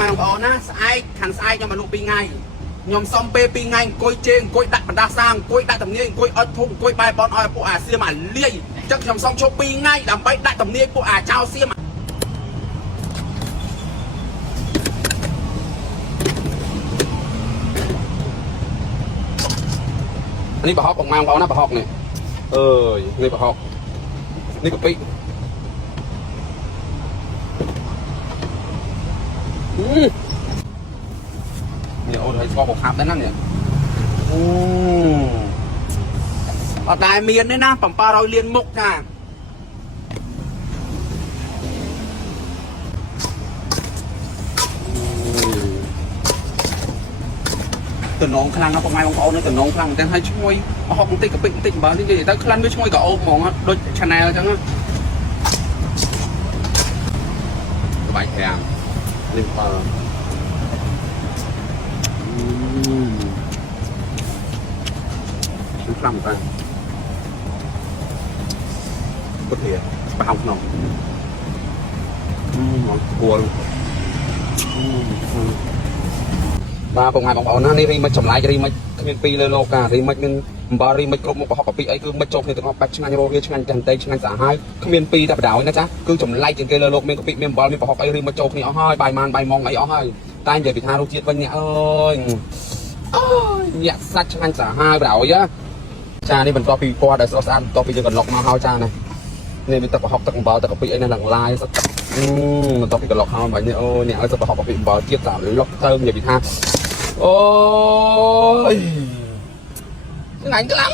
បងប្អូនណាស្អែកខាន់ស្អែកខ្ញុំមកលក់2ថ្ងៃខ្ញុំសុំពេល2ថ្ងៃអង្គុយជេងអង្គុយដាក់បណ្ដាសាអង្គុយដាក់តំនាយអង្គុយអត់ធុំអង្គុយបែបបនឲ្យពួកអាសៀមអាលាយអញ្ចឹងខ្ញុំសុំជប់2ថ្ងៃដើម្បីដាក់តំនាយពួកអាចោសៀមនេះប្រហុកបងប្អូនណាប្រហុកនេះអើយនេះប្រហុកនេះកាពិនេះអូនឲ្យស្គាល់បខាប់ដែរណានេះអត់ដែរមានទេណា700លានមុខចាតំណងខ្លាំងណាស់បងប្អូននេះតំណងខ្លាំងមែនទេហើយឈ្ងុយប្រហុកបន្តិចកាពិបន្តិចបើនេះនិយាយទៅក្លិនវាឈ្ងុយក៏អូបហ្មងដូច Chanel អញ្ចឹងក្បាច់5នេះបើខ្លាំងតែពុទ្ធិប្រហោងក្នុងមកគួរបាទបងប្អូនណានេះរីមិចចម្លែករីមិចគ្មានពីរលើโลការីមិចមានអំបិលរីមិចគ្រប់មុខប្រហុកកាពិអីគឺមិចចូលគ្នាទាំងអស់បាច់ឆ្ងាញ់រស់វាឆ្ងាញ់តែបន្តិចឆ្ងាញ់ស្អាតហើយគ្មានពីរតែបដ ாய் ណាចាគឺចម្លែកជាងគេលើโลកមានកាពិមានអំបិលមានប្រហុកអីរីមិចចូលគ្នាអស់ហើយបាយម៉ានបាយម៉ងអីអស់ហើយតែនិយាយពីថារសជាតិវិញអ្នកអើយញាក់សាច់ឆ្ងាញ់ស្អាតហើយបដ ாய் ចានេះបន្ទាប់ពីពណ៌ដែលស្រស់ស្អាតបន្ទាប់ពីយើងកន្លុកមកហើយចានេះនេះមានទឹកប្រហុកទឹកអំបិលទឹកកាពិអីនៅឡើងឡាយទឹកបន្ទាប់ពីកន្លុកហើយបាញ់នេះអូនេះឲ្យទឹកប្រហុកកាពិអំបិលទៀតតែលុកទៅនិយាយពីថាអូយឆ្ងាញ់ខ្លាំង